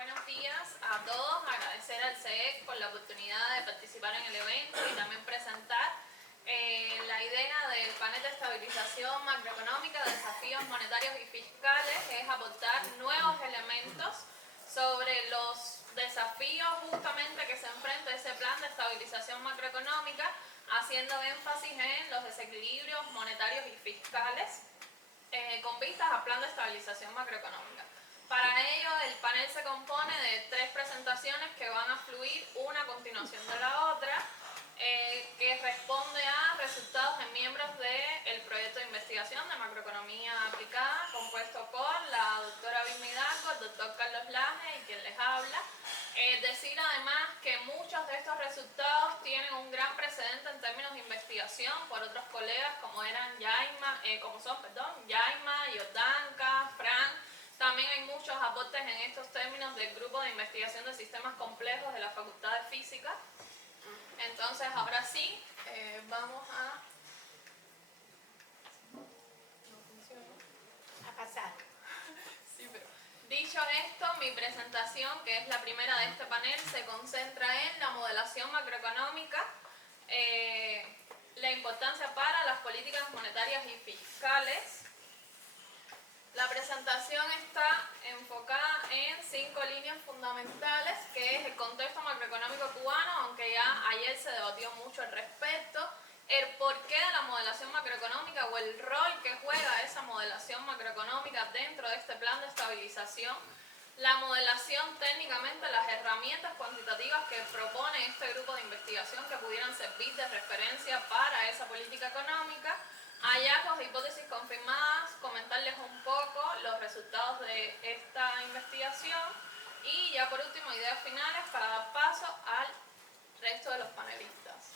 Buenos días a todos, agradecer al CEEC por la oportunidad de participar en el evento y también presentar la idea del panel de estabilización macroeconómica, desafíos monetarios y fiscales, es aportar nuevos elementos sobre los desafíos justamente que se enfrenta ese plan de estabilización macroeconómica, haciendo énfasis en los desequilibrios monetarios y fiscales con vistas al plan de estabilización macroeconómica. Para ello, el panel se compone de 3 presentaciones que van a fluir una a continuación de la otra, que responde a resultados de miembros del proyecto de investigación de macroeconomía aplicada, compuesto por la doctora Vilma Hidalgo, el doctor Carlos Laje y quien les habla. Decir además que muchos de estos resultados tienen un gran precedente en términos de investigación por otros colegas como son Yaima, Yordanka, Frank. También hay muchos aportes en estos términos del grupo de investigación de sistemas complejos de la Facultad de Física. Entonces, ahora sí, vamos a pasar. Sí, pero dicho esto, mi presentación, que es la primera de este panel, se concentra en la modelación macroeconómica, la importancia para las políticas monetarias y fiscales. La presentación está enfocada en 5 líneas fundamentales, que es el contexto macroeconómico cubano, aunque ya ayer se debatió mucho al respecto, el porqué de la modelación macroeconómica o el rol que juega esa modelación macroeconómica dentro de este plan de estabilización, la modelación técnicamente, las herramientas cuantitativas que propone este grupo de investigación que pudieran servir de referencia para esa política económica, hallazgos e hipótesis confirmadas, comentarles un poco los resultados de esta investigación y ya por último ideas finales para dar paso al resto de los panelistas.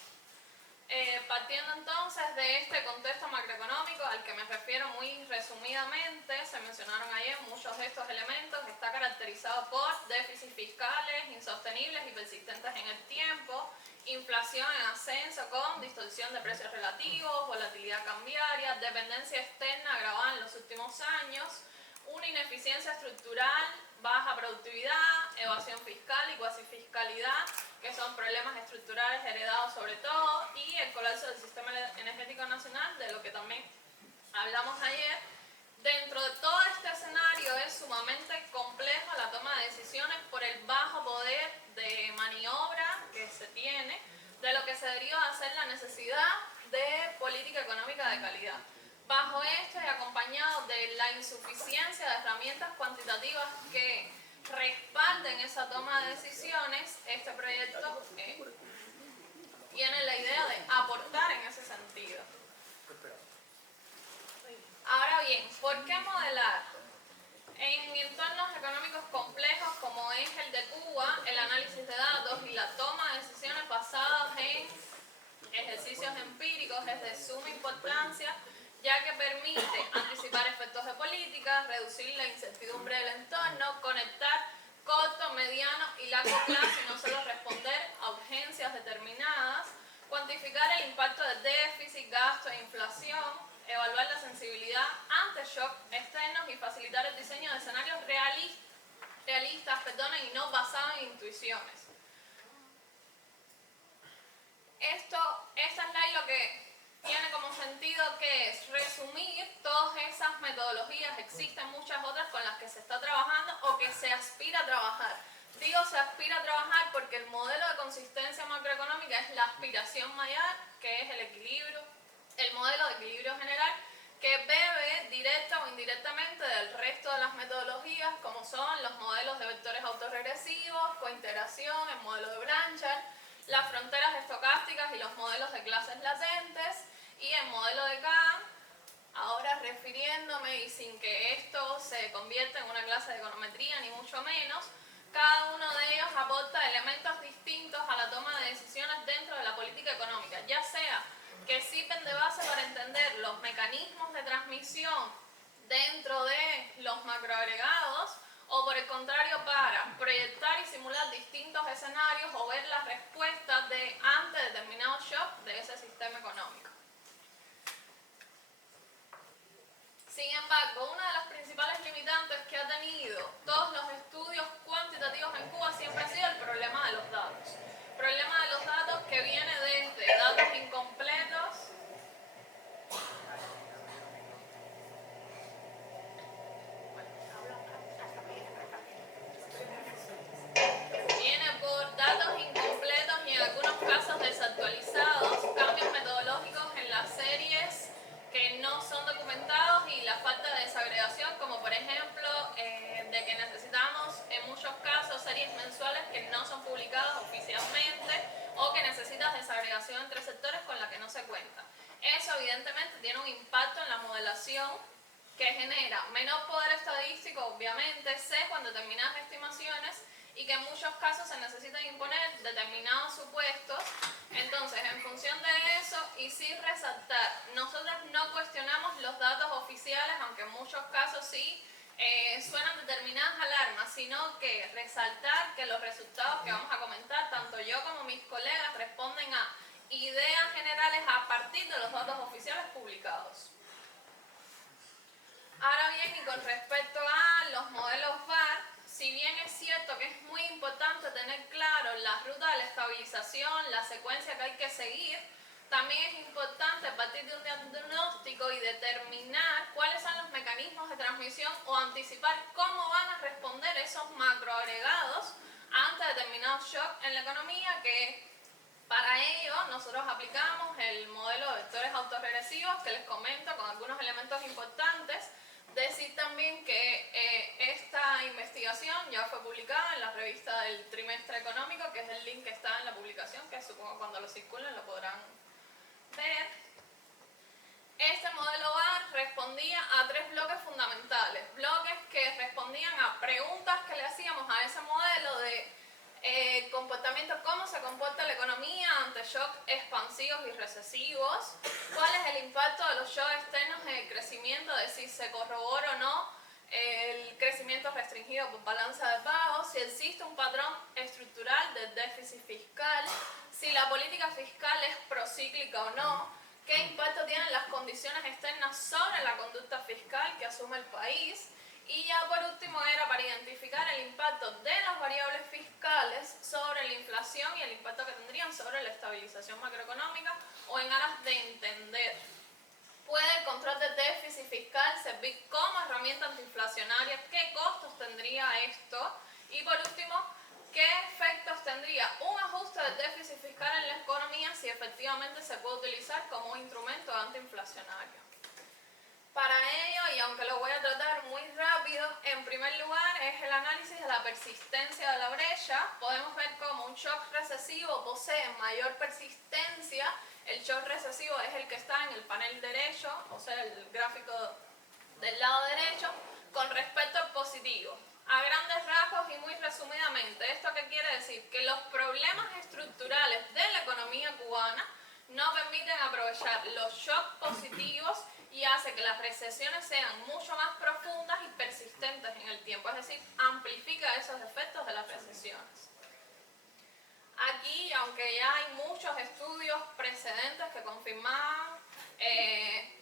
Partiendo entonces de este contexto macroeconómico al que me refiero muy resumidamente, se mencionaron ayer muchos de estos elementos, está caracterizado por déficits fiscales insostenibles y persistentes en el tiempo, inflación en ascenso con distorsión de precios relativos, volatilidad cambiaria, dependencia externa agravada en los últimos años, una ineficiencia estructural, baja productividad, evasión fiscal y cuasifiscalidad, que son problemas estructurales heredados sobre todo, y el colapso del sistema energético nacional, de lo que también hablamos ayer. Dentro de todo este escenario es sumamente compleja la toma de decisiones por el bajo poder de maniobra que se tiene, de lo que se deriva de hacer la necesidad de política económica de calidad. Bajo esto y acompañado de la insuficiencia de herramientas cuantitativas que respalden esa toma de decisiones, este proyecto tiene la idea de aportar en ese sentido. Ahora bien, ¿por qué modelar? En entornos económicos complejos como es el de Cuba, el análisis de datos y la toma de decisiones basadas en ejercicios empíricos es de suma importancia, ya que permite anticipar efectos de políticas, reducir la incertidumbre del entorno, conectar corto, mediano y largo plazo y no solo responder a urgencias determinadas, cuantificar el impacto de déficit, gasto e inflación, evaluar la sensibilidad ante shocks externos y facilitar el diseño de escenarios realistas y no basados en intuiciones. Esta slide lo que tiene como sentido que es resumir todas esas metodologías, existen muchas otras con las que se está trabajando o que se aspira a trabajar. Digo se aspira a trabajar porque el modelo de consistencia macroeconómica es la aspiración mayor, que es el equilibrio, el modelo de equilibrio general, que bebe directa o indirectamente del resto de las metodologías, como son los modelos de vectores autorregresivos, cointegración, el modelo de Blanchard, las fronteras estocásticas y los modelos de clases latentes, y el modelo de Kahn. Ahora refiriéndome y sin que esto se convierta en una clase de econometría ni mucho menos, cada uno de ellos aporta elementos distintos a la toma de decisiones dentro de la política económica, ya sea que sirven de base para entender los mecanismos de transmisión dentro de los macroagregados o por el contrario para proyectar y simular distintos escenarios o ver las respuestas ante determinados shocks de ese sistema económico. Sin embargo, una de las principales limitantes que ha tenido todos los estudios cuantitativos en Cuba siempre ha sido el problema de los datos. El problema de los datos que viene desde datos incompletos, viene por datos incompletos y en algunos casos desactualizados, cambios metodológicos en las series que no son documentados y la falta de desagregación, como por ejemplo de que necesitamos en muchos casos series mensuales que no son publicadas oficialmente o que necesitas desagregación entre sectores con la que no se cuenta. Eso evidentemente tiene un impacto en la modelación que genera menor poder estadístico, obviamente, sesgo en determinadas estimaciones y que en muchos casos se necesitan imponer determinados supuestos. Entonces, en función de eso, y sin resaltar, nosotros no cuestionamos los datos oficiales, aunque en muchos casos sí suenan determinadas alarmas, sino que resaltar que los resultados que vamos a comentar, tanto yo como mis colegas, responden a ideas generales a partir de los datos oficiales publicados. Ahora bien, y con respecto a los modelos VAR, si bien es cierto que es muy importante tener claro la ruta de la estabilización, la secuencia que hay que seguir, también es importante partir de un diagnóstico y determinar cuáles son los mecanismos de transmisión o anticipar cómo van a responder esos macroagregados ante determinados shocks en la economía, que para ello nosotros aplicamos el modelo de vectores autorregresivos que les comento con algunos elementos importantes. Decir también que esta investigación ya fue publicada en la revista del trimestre económico, que es el link que está en la publicación, que supongo cuando lo circulen lo podrán ver. Este modelo VAR respondía a 3 bloques fundamentales, bloques que respondían a preguntas que le hacíamos a ese modelo de comportamiento, cómo se comporta la economía ante shocks expansivos y recesivos, cuál es el impacto de los shocks externos en el crecimiento, de si se corrobora o no el crecimiento restringido por balanza de pagos, si existe un patrón estructural de déficit fiscal, si la política fiscal es procíclica o no, qué impacto tienen las condiciones externas sobre la conducta fiscal que asume el país. Y ya por último era para identificar el impacto de las variables fiscales sobre la inflación y el impacto que tendrían sobre la estabilización macroeconómica, o en aras de entender, ¿puede el control del déficit fiscal servir como herramienta antiinflacionaria? ¿Qué costos tendría esto? Y por último, ¿qué efectos tendría un ajuste del déficit fiscal en la economía si efectivamente se puede utilizar como un instrumento antiinflacionario? Para ello, y aunque lo voy a tratar muy rápido, en primer lugar es el análisis de la persistencia de la brecha. Podemos ver cómo un shock recesivo posee mayor persistencia. El shock recesivo es el que está en el panel derecho, o sea, el gráfico del lado derecho, con respecto al positivo. A grandes rasgos y muy resumidamente, ¿esto qué quiere decir? Que los problemas estructurales de la economía cubana no permiten aprovechar los shocks positivos y hace que las recesiones sean mucho más profundas y persistentes en el tiempo, es decir, amplifica esos efectos de las recesiones. Aquí, aunque ya hay muchos estudios precedentes que confirman,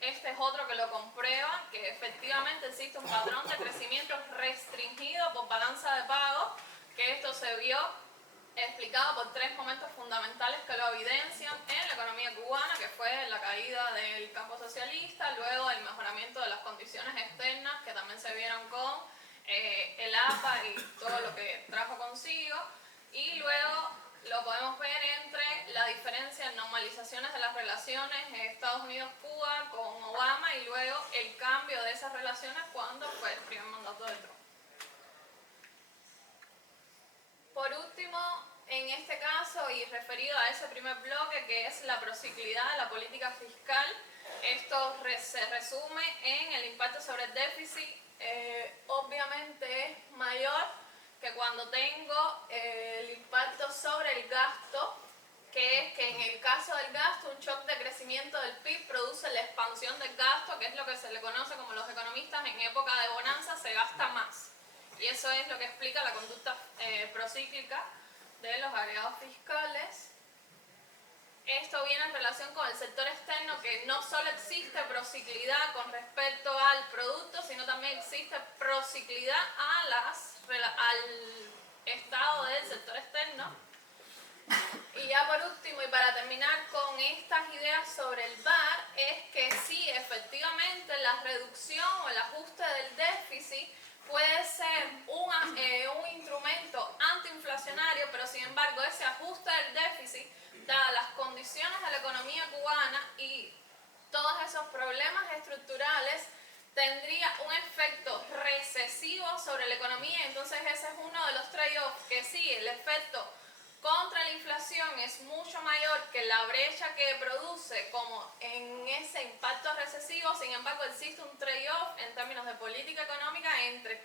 este es otro que lo comprueba, que efectivamente existe un patrón de crecimiento restringido por balanza de pago, que esto se vio explicado por 3 momentos fundamentales que lo evidencian en la economía cubana, que fue la caída del campo socialista, luego el mejoramiento de las condiciones externas que también se vieron con el APA y todo lo que trajo consigo, y luego lo podemos ver entre la diferencia en normalizaciones de las relaciones en Estados Unidos-Cuba con Obama y luego el cambio de esas relaciones cuando fue el primer mandato de Trump. Por último, en este caso y referido a ese primer bloque que es la prociclidad de la política fiscal, esto se resume en el impacto sobre el déficit. Obviamente es mayor que cuando tengo el impacto sobre el gasto, que es que en el caso del gasto un shock de crecimiento del PIB produce la expansión del gasto, que es lo que se le conoce como los economistas en época de bonanza se gasta más. Y eso es lo que explica la conducta procíclica de los agregados fiscales. Esto viene en relación con el sector externo, que no solo existe prociclidad con respecto al producto, sino también existe prociclidad al estado del sector externo. Y ya por último, y para terminar con estas ideas sobre el VAR, es que sí, efectivamente, la reducción o el ajuste del déficit puede ser un instrumento antiinflacionario, pero sin embargo ese ajuste del déficit, dadas las condiciones de la economía cubana y todos esos problemas estructurales, tendría un efecto recesivo sobre la economía. Entonces ese es uno de los trade-offs, que sí, el efecto contra la inflación es mucho mayor que la brecha que produce como en ese impacto recesivo. Sin embargo, existe un trade-off en términos de política económica entre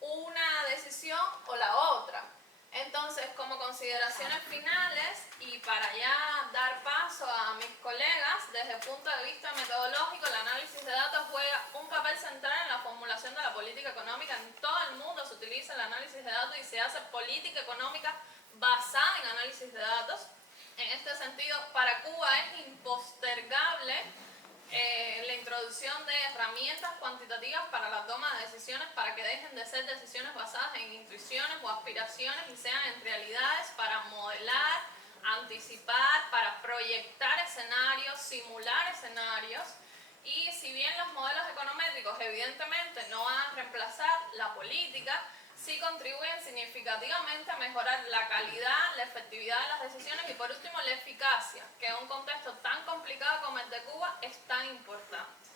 una decisión o la otra. Entonces, como consideraciones finales y para ya dar paso a mis colegas, desde el punto de vista metodológico, el análisis de datos juega un papel central en la formulación de la política económica. En todo el mundo se utiliza el análisis de datos y se hace política económica basada en análisis de datos. En este sentido, para Cuba es impostergable la introducción de herramientas cuantitativas para la toma de decisiones, para que dejen de ser decisiones basadas en intuiciones o aspiraciones y sean en realidades para modelar, anticipar, para proyectar escenarios, simular escenarios. Y si bien los modelos econométricos evidentemente no van a reemplazar la política, sí contribuyen significativamente a mejorar la calidad, la efectividad de las decisiones y por último la eficacia, que en un contexto tan complicado como el de Cuba es tan importante.